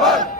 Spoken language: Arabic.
أكبر.